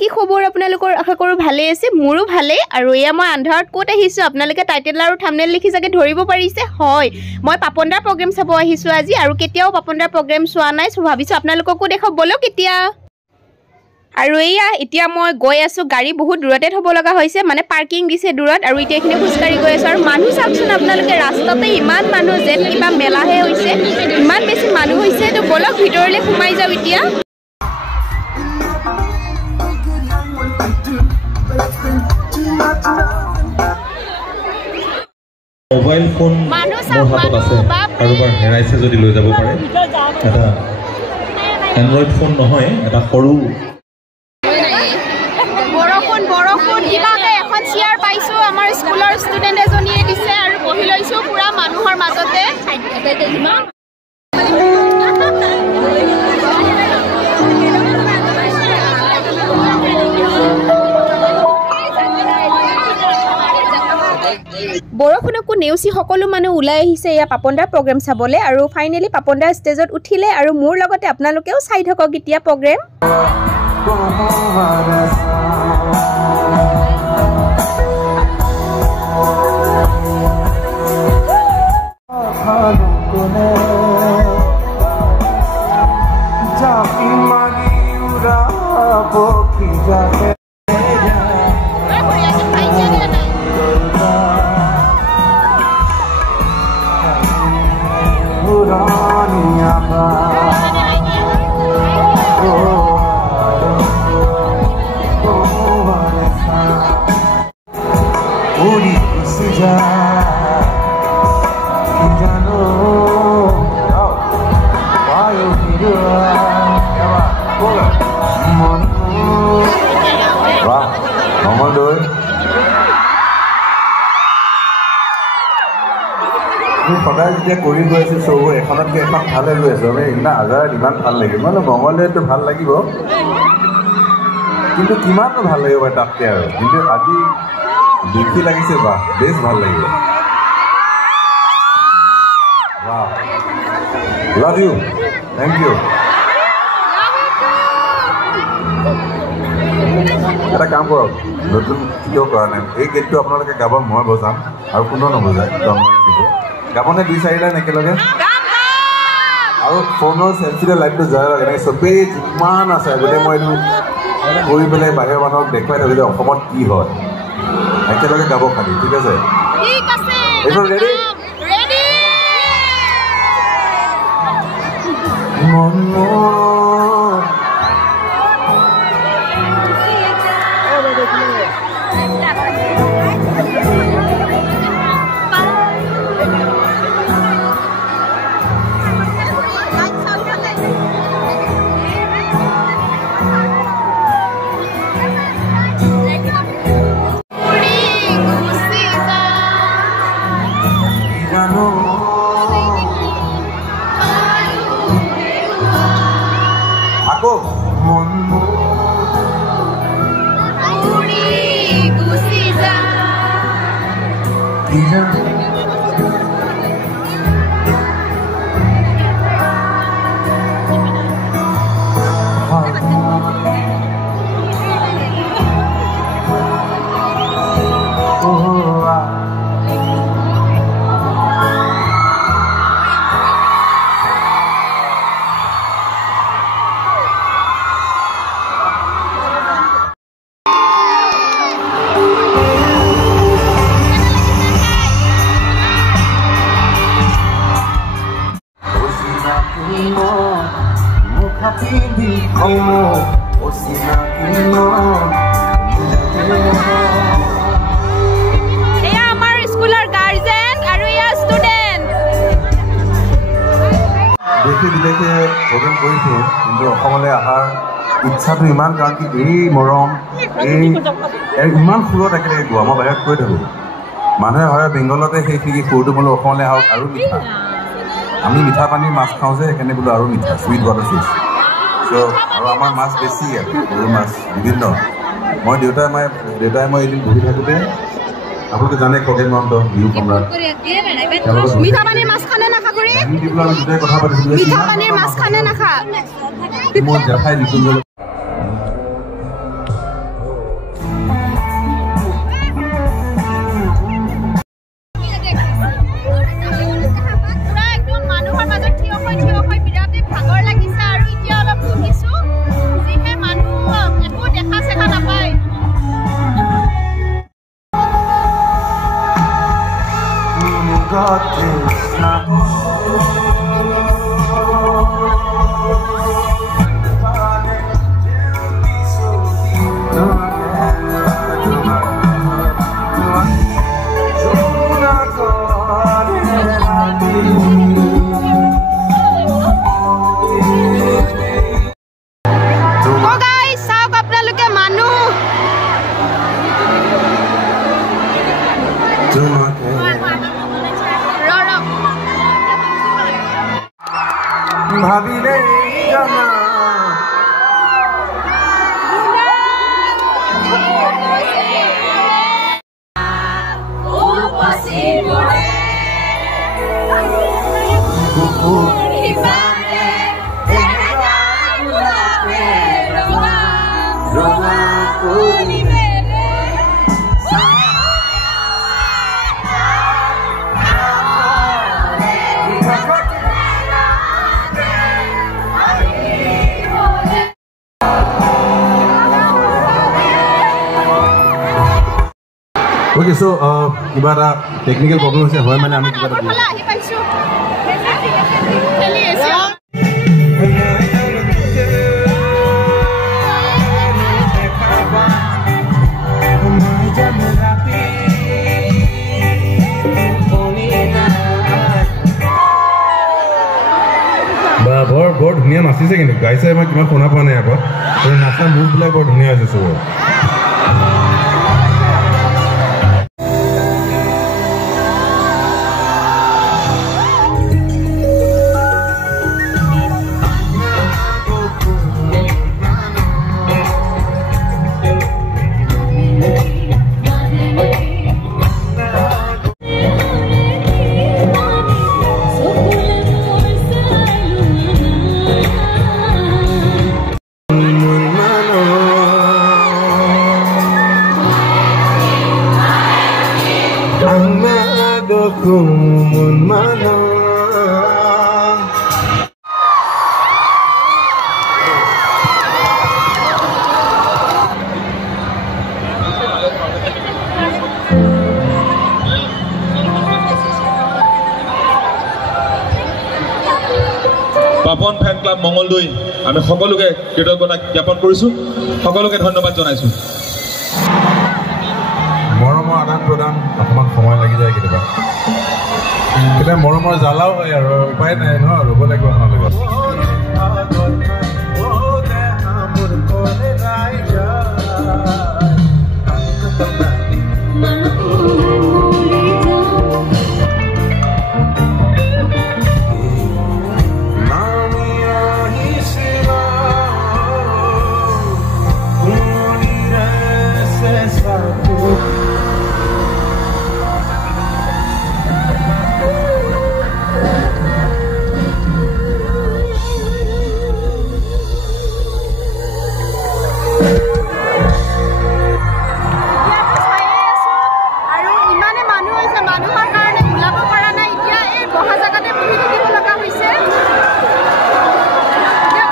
কি খবৰ আপোনালোকৰ আশা কৰো ভালে আছে মোৰো ভালে আৰু এয়া মই আন্ধাৰত ক'ত আহিছো আপোনালোকে টাইটেল আৰু থাম্বনেল লিখি জাগে ধৰিব পাৰিছে হয় মই পাপনদাৰ প্ৰগ্ৰাম চাব আহিছো আজি আৰু কেতিয়াও পাপনদাৰ প্ৰগ্ৰাম চোৱা নাই সো ভাবিছো আপোনালোককো দেখাব বলক এতিয়া আৰু এয়া এতিয়া মই গৈ আছো গাড়ী বহুত দূৰতে থব লগা হৈছে মানে পাৰ্কিং দিছে দূৰত আৰু এতিয়া এখিনি খুচকাৰি গৈ আছো আৰু মানুহ চাওকচোন আপোনালোকে ৰাস্তাতে ইমান মানুহ যেন কিবা মেলাহে হৈছে ইমান বেছি মানুহ হৈছে তো বলক ভিতৰলৈ সোমাই যাও এতিয়া মোবাইল ফোন মোৰ হাতত আছে কাৰোবাৰ হেৰাইছে যদি লৈ যাব পাৰে এটা এন্ড্ৰইড ফোন নহয় এটা সৰু বৰফোন কিবাকে এখন চেয়াৰ পাইছো আমাৰ স্কুলৰ ষ্টুডেন্ট এজনীয়ে দিছে আৰু বহি লৈছো পুৰা মানুহৰ মাজতে বৰষুণকো নেউচি সকলো মানুহ ওলাই আহিছে ইয়া পাপনদাৰ প্ৰগ্ৰাম চাবলে আৰু ফাইনেলি পাপনদাৰ ষ্টেজত উঠিলে আৰু মোৰ লগতে আপোনালোকেও চাই থাকক এতিয়া প্ৰগ্ৰাম সদায় যেতিয়া কৰি গৈ আছো চৌবোৰ এখনতকৈ এখন ভালে গৈ আছো আমি ইমান আজাৰত ইমান ভাল লাগিব মানে মঙলদৈতো ভাল লাগিব কিন্তু কিমানটো ভাল লাগিব বাৰু তাতকৈ আৰু কিন্তু আজি দেখি লাগিছে বাহ বেছ ভাল লাগিব বাহ লাভ ইউ থেংক ইউ এটা কাম কৰক নতুন কিয় কৰা নাই এই গীতটো আপোনালোকে গাব মই বজাম আৰু কোনেও নবজায় দিব গাবনে 2-4 লাইন একেলগে আৰু ফোনৰ চেলফিৰে লাইটটো জ্বলাই লওক এনেকৈ চবেই যিমান আছে গোটেই মই এইটো কৰি পেলাই বাহিৰৰ মানুহক দেখুৱাই থাকোঁ যে অসমত কি হয় একেলগে গাব খালি ঠিক আছে এইটো ৰেডি বিদেশে প্ৰগ্ৰেম কৰিছোঁ কিন্তু অসমলৈ অহাৰ ইচ্ছাটো ইমান কাৰণ কি এই মৰম এই ইমান সুৰত একেলগে গোৱা মই বাহিৰত কৈ থাকোঁ মানুহে হয় বেংগলতে সেই সুৰটো বোলো অসমলৈ আহক আৰু মিঠা আমি মিঠা পানীৰ মাছ খাওঁ যে সেইকাৰণে বোলো আৰু মিঠা চুইট ৱাটাৰ ফিছ চ' আৰু আমাৰ মাছ বেছি আৰু সৰু মাছ বিভিন্ন মই দেউতাই মই এদিন বহি থাকোঁতে আপোনালোকে জানে খগেন মহন্ত বিহু সম্ৰাট মিঠা পানীৰ মাছ খানে নাখা কৰি কথা পাতিছিলোঁ মিঠা পানীৰ মাছ খানে নাখা মোৰ জেঠাই নিকুঞ্জ ভাবিলে জানা Okay, so kiba eta technical problem ase hoy mane ami kiba eta আহি পাইছো খেলি আছে বা বৰ ধুনীয়া নাচিছে কিন্তু গাইছে মই কিমান শুনা পোৱা নাই আকৌ নাচা মুভবিলাক বৰ ধুনীয়া আছে চব Kumun mana Papon fan club Mangaldai আমি সকলোকে কৃতজ্ঞতা জ্ঞাপন কৰিছো সকলোকে ধন্যবাদ জনাইছো মৰমৰ আদান প্ৰদান অকণমান সময় লাগি যায় কেতিয়াবা কেতিয়াবা মৰমৰ জ্বালাও হয় আৰু উপায় নাই ন ৰ'ব লাগিব আপোনালোকক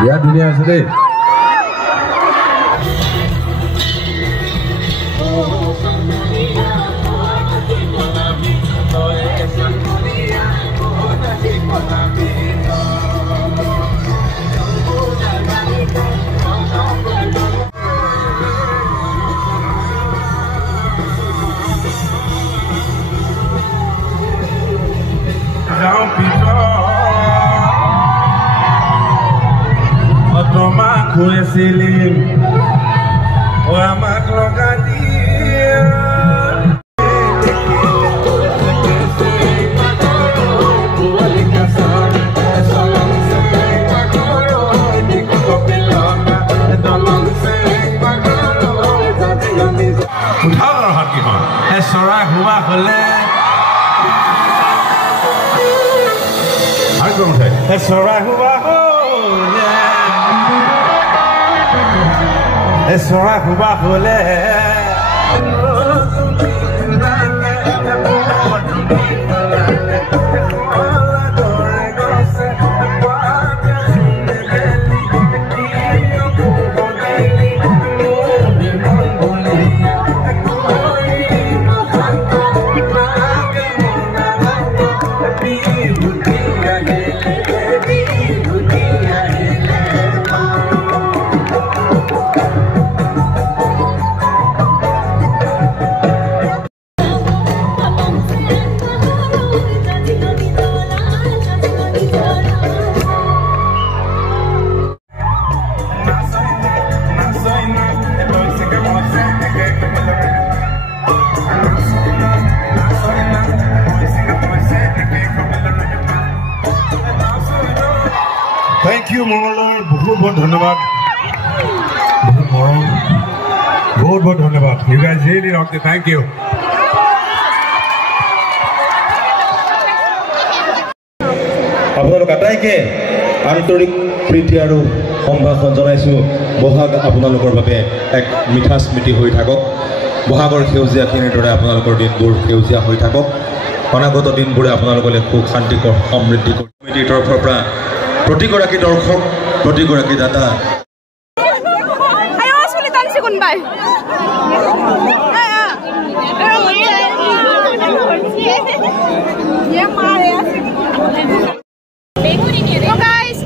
বিয়া ধুনীয়া আছে দেই Kuesilim, o amak logadia. Uthao haki hon, esora hua hole. Har kong thai, esora hua hole. Esora hua hole. Thank you, Mongoldoy. बहुत धन्यवाद. बहुत मरम. बहुत धन्यवाद. You guys really rocked it. Thank you. আপোনালোক আটাইকে আন্তৰিক প্ৰীতি আৰু সম্ভাষণ জনাইছোঁ বহাগ আপোনালোকৰ বাবে এক মিঠা স্মৃতি হৈ থাকক বহাগৰ সেউজীয়াখিনিৰ দৰে আপোনালোকৰ দিনবোৰ সেউজীয়া হৈ থাকক অনাগত দিনবোৰে আপোনালোকলৈ সুখ শান্তিকৰ সমৃদ্ধি কমিটিৰ তৰফৰ পৰা প্ৰতিগৰাকী দৰ্শক প্ৰতিগৰাকী দাতা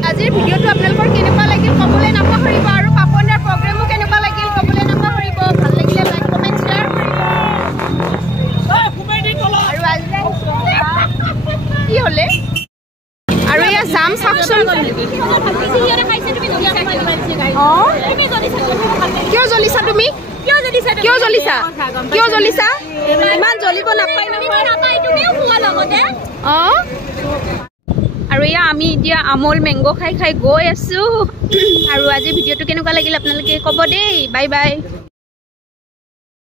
আজিৰ ভিডিঅ'টো আপোনালোকৰ কেনেকুৱা লাগিল ক'বলৈ নাপাহৰিব আৰু পাপনদাৰ প্ৰগ্ৰেমো কেনেকুৱা লাগিল ক'বলৈ নাপাহৰিব ভাল লাগিলে লাইক কমেণ্ট শ্বেয়াৰ কি হ'লে আৰু এয়া যাম চাওকচোন কিয় জ্বলিছা তুমি কিয় জ্বলিছা ইমান জ্বলিব নাপায় অঁ আৰু এয়া আমি এতিয়া আমল মেংগ খাই গৈ আছোঁ আৰু আজি ভিডিঅ'টো কেনেকুৱা লাগিল আপোনালোকে ক'ব দেই বাই বাই